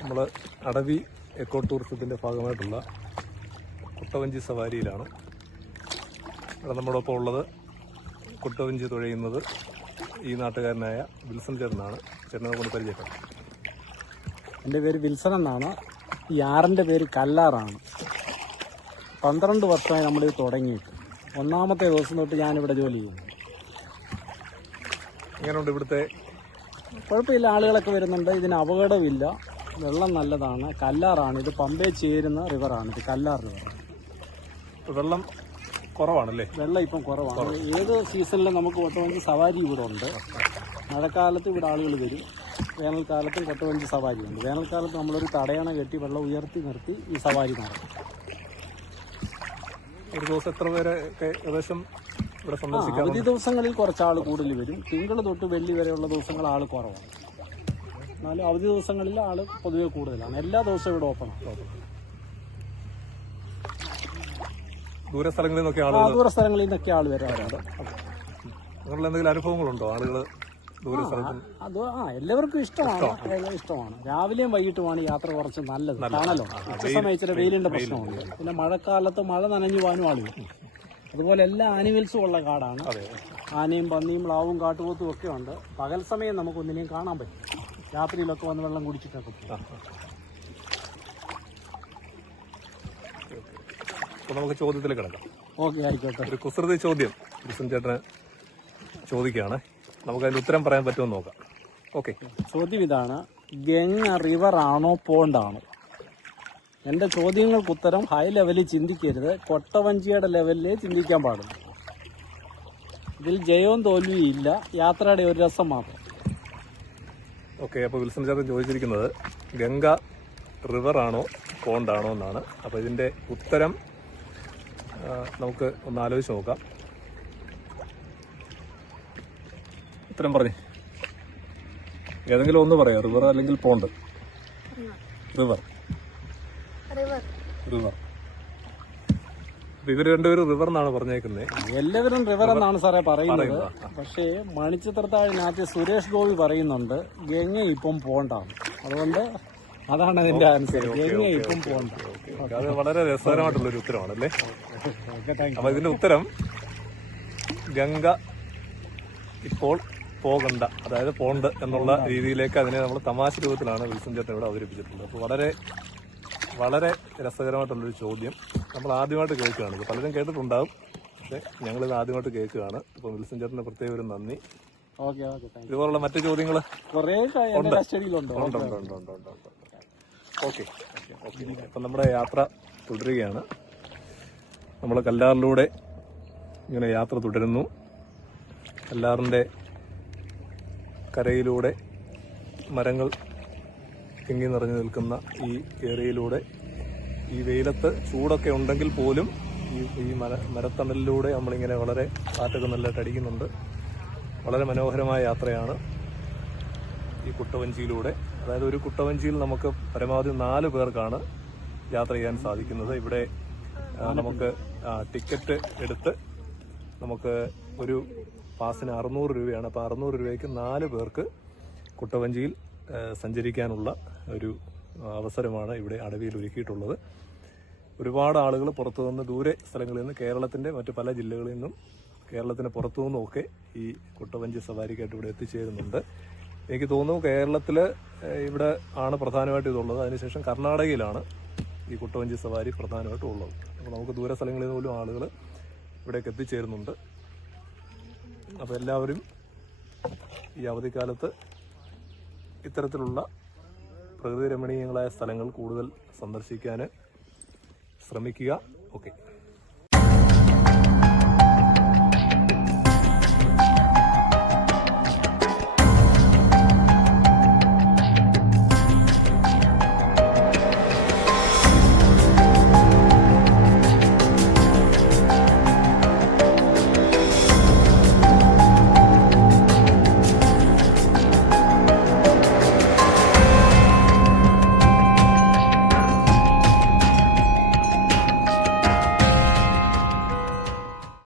നമ്മൾ അടവി എക്കോ ടൂറിസത്തിൻ്റെ ഭാഗമായിട്ടുള്ള കുട്ടവഞ്ചി സവാരിയിലാണ്. ഇവിടെ നമ്മളൊപ്പം ഉള്ളത് കുട്ടവഞ്ചി തുഴയുന്നത് ഈ നാട്ടുകാരനായ വിൽസൺ ചേട്ടനാണ്. ചേട്ടനെ കൊണ്ട് പരിചയപ്പെടാം. എൻ്റെ പേര് വിൽസൺ എന്നാണ്. ഈ ആറിൻ്റെ പേര് കല്ലാറാണ്. 12 വർഷമായി നമ്മളിത് തുടങ്ങിയിട്ട്. 1-ാമത്തെ ദിവസം തൊട്ട് ഞാനിവിടെ ജോലി ചെയ്യുന്നു. എങ്ങനെയുണ്ട് ഇവിടുത്തെ? കുഴപ്പമില്ല, ആളുകളൊക്കെ വരുന്നുണ്ട്. ഇതിന് അപകടമില്ല, വെള്ളം നല്ലതാണ്. കല്ലാറാണ് ഇത്, പമ്പേ ചേരുന്ന റിവറാണ് ഇത്, കല്ലാർ റിവറാണ്. വെള്ളം കുറവാണല്ലേ? വെള്ളം ഇപ്പം കുറവാണ്. ഏത് സീസണിലും നമുക്ക് കൊട്ടവഞ്ചി സവാരി ഇവിടെ ഉണ്ട്. മഴക്കാലത്ത് ഇവിടെ ആളുകൾ വരും, വേനൽക്കാലത്തും കൊട്ടവഞ്ചി സവാരി ഉണ്ട്. വേനൽക്കാലത്ത് നമ്മളൊരു തടയണ കെട്ടി വെള്ളം ഉയർത്തി നിർത്തി ഈ സവാരി നടക്കും. ഒരു ദിവസം എത്ര പേരെ ഏകദേശം ഇവിടെ സന്ദർശിക്കാം? അവധി ദിവസങ്ങളിൽ കുറച്ച് ആൾ കൂടുതൽ വരും. തിങ്കൾ തൊട്ട് വെള്ളി വരെയുള്ള ദിവസങ്ങൾ ആൾ കുറവാണ്. എന്നാലും അവധി ദിവസങ്ങളിൽ ആൾ പൊതുവെ കൂടുതലാണ്. എല്ലാ ദിവസവും ഇവിടെ ഓപ്പണാണ്. ദൂരസ്ഥലങ്ങളിൽ നിന്നൊക്കെ ദൂരസ്ഥലങ്ങളിൽ നിന്നൊക്കെ ആൾ വരാറുണ്ട്. നിങ്ങളുടെ എന്തെങ്കിലും അനുഭവങ്ങളുണ്ടോ? ആളുകൾ അത് എല്ലാവർക്കും ഇഷ്ടമാണ്. രാവിലെയും വൈകിട്ടുമാണ് യാത്ര കുറച്ച് നല്ലത്. കാണല്ലോ, ഉച്ചസമയച്ചിട്ട് വെയിലിന്റെ പ്രശ്നമുണ്ട്. പിന്നെ മഴക്കാലത്ത് മഴ നനഞ്ഞു പോകാനും ആളുകൾ. അതുപോലെ എല്ലാ ആനിമൽസും ഉള്ള കാടാണ്. ആനയും പന്നിയും മ്ലാവും കാട്ടുപോത്തും ഒക്കെ ഉണ്ട്. പകൽ സമയം നമുക്കൊന്നിനെയും കാണാൻ പറ്റും. രാത്രിയിലൊക്കെ വന്ന് വെള്ളം കുടിച്ചിട്ടൊക്കെ പോകും. നമുക്ക് ചോദ്യത്തിൽ കിടക്കാം. ഓക്കെ, ആയിക്കോട്ടെ. ഒരു കുസൃതി ചോദ്യം വിൽസൺ ചേട്ടന് ചോദിക്കുകയാണ്. നമുക്ക് അതിന്റെ ഉത്തരം പറയാൻ പറ്റുമെന്ന് നോക്കാം. ഓക്കെ, ചോദ്യം ഇതാണ്: ഗംഗ റിവർ ആണോ പോണ്ടാണോ? എൻ്റെ ചോദ്യങ്ങൾക്ക് ഉത്തരം ഹൈ ലെവലിൽ ചിന്തിക്കരുത്, കൊട്ടവഞ്ചിയുടെ ലെവലിലേ ചിന്തിക്കാൻ പാടുള്ളൂ. ഇതിൽ ജയവും തോൽവിയും ഇല്ല, യാത്രയുടെ ഒരു രസം മാത്രം. ഓക്കെ, അപ്പോൾ വിൽസൺ ചേട്ടൻ ചോദിച്ചിരിക്കുന്നത് ഗംഗ റിവർ ആണോ പോണ്ടാണോ എന്നാണ്. അപ്പോൾ ഇതിൻ്റെ ഉത്തരം നമുക്ക് ഒന്ന് ആലോചിച്ച് നോക്കാം. ഉത്തരം പറഞ്ഞേ, ഏതെങ്കിലും ഒന്ന് പറയാം. റിവർ അല്ലെങ്കിൽ പോണ്ട്? റിവർ. ഇവർ രണ്ടുപേരും റിവർ എന്നാണ് പറഞ്ഞേക്കുന്നത്. എല്ലാവരും റിവർ എന്നാണ് സാറേ പറയുന്നത്. പക്ഷേ മണിച്ചിത്രത്താഴിനകത്ത് സുരേഷ് ഗോപി പറയുന്നുണ്ട് ഗംഗ ഇപ്പം പോണ്ടാണ്. അതുകൊണ്ട് അതാണ് അതിന്റെ ആൻസർ. ഗംഗ ഇപ്പം പോണ്ട. അത് വളരെ രസകരമായിട്ടുള്ളൊരു ഉത്തരമാണല്ലേ? അപ്പൊ ഇതിന്റെ ഉത്തരം ഗംഗ ഇപ്പോൾ പോകണ്ട, അതായത് പോണ്ട് എന്നുള്ള രീതിയിലേക്ക് അതിനെ നമ്മൾ തമാശ രൂപത്തിലാണ് വിൽസൺ ചേട്ടൻ ഇവിടെ അവതരിപ്പിച്ചിട്ടുള്ളത്. അപ്പോൾ വളരെ വളരെ രസകരമായിട്ടുള്ളൊരു ചോദ്യം. നമ്മൾ ആദ്യമായിട്ട് കേൾക്കുകയാണ്. ഇത് പലരും കേട്ടിട്ടുണ്ടാകും, പക്ഷെ ഞങ്ങളിത് ആദ്യമായിട്ട് കേൾക്കുകയാണ്. അപ്പോൾ വിൽസൺ ചേട്ടന് പ്രത്യേക ഒരു നന്ദി. ഇതുപോലുള്ള മറ്റു ചോദ്യങ്ങൾ ഉണ്ട്. ഓക്കെ, അപ്പം നമ്മുടെ യാത്ര തുടരുകയാണ്. നമ്മൾ കല്ലാറിലൂടെ ഇങ്ങനെ യാത്ര തുടരുന്നു. കല്ലാറിൻ്റെ കരയിലൂടെ മരങ്ങൾ തിങ്ങി നിറഞ്ഞു നിൽക്കുന്ന ഈ ഏരിയയിലൂടെ, ഈ വെയിലത്ത് ചൂടൊക്കെ ഉണ്ടെങ്കിൽ പോലും ഈ മരത്തണലിലൂടെ നമ്മളിങ്ങനെ വളരെ കാറ്റൊക്കെ നല്ലതായിട്ട് അടിക്കുന്നുണ്ട്. വളരെ മനോഹരമായ യാത്രയാണ് ഈ കുട്ടവഞ്ചിയിലൂടെ. അതായത് ഒരു കുട്ടവഞ്ചിയിൽ നമുക്ക് പരമാവധി 4 പേർക്കാണ് യാത്ര ചെയ്യാൻ സാധിക്കുന്നത്. ഇവിടെ നമുക്ക് ടിക്കറ്റ് എടുത്ത് നമുക്ക് ഒരു പാസിന് 600 രൂപയാണ്. അപ്പോൾ 600 രൂപയ്ക്ക് 4 പേർക്ക് കുട്ടവഞ്ചിയിൽ സഞ്ചരിക്കാനുള്ള ഒരു അവസരമാണ് ഇവിടെ അടവിയിൽ ഒരുക്കിയിട്ടുള്ളത്. ഒരുപാട് ആളുകൾ പുറത്തുനിന്ന്, ദൂരെ സ്ഥലങ്ങളിൽ നിന്ന്, കേരളത്തിൻ്റെ മറ്റു പല ജില്ലകളിൽ നിന്നും കേരളത്തിന് പുറത്തു നിന്നുമൊക്കെ ഈ കുട്ടവഞ്ചി സവാരിക്കായിട്ട് ഇവിടെ എത്തിച്ചേരുന്നുണ്ട്. എനിക്ക് തോന്നുന്നു കേരളത്തിൽ ഇവിടെ ആണ് പ്രധാനമായിട്ടും ഇതുള്ളത്. അതിനുശേഷം കർണാടകയിലാണ് ഈ കുട്ടവഞ്ചി സവാരി പ്രധാനമായിട്ടും ഉള്ളത്. അപ്പോൾ നമുക്ക് ദൂര സ്ഥലങ്ങളിൽ നിന്ന് പോലും ആളുകൾ ഇവിടേക്ക് എത്തിച്ചേരുന്നുണ്ട്. അപ്പോൾ എല്ലാവരും ഈ അവധിക്കാലത്ത് ഇത്തരത്തിലുള്ള പ്രകൃതി രമണീയങ്ങളായ സ്ഥലങ്ങൾ കൂടുതൽ സന്ദർശിക്കാൻ ശ്രമിക്കുക. ഓക്കെ.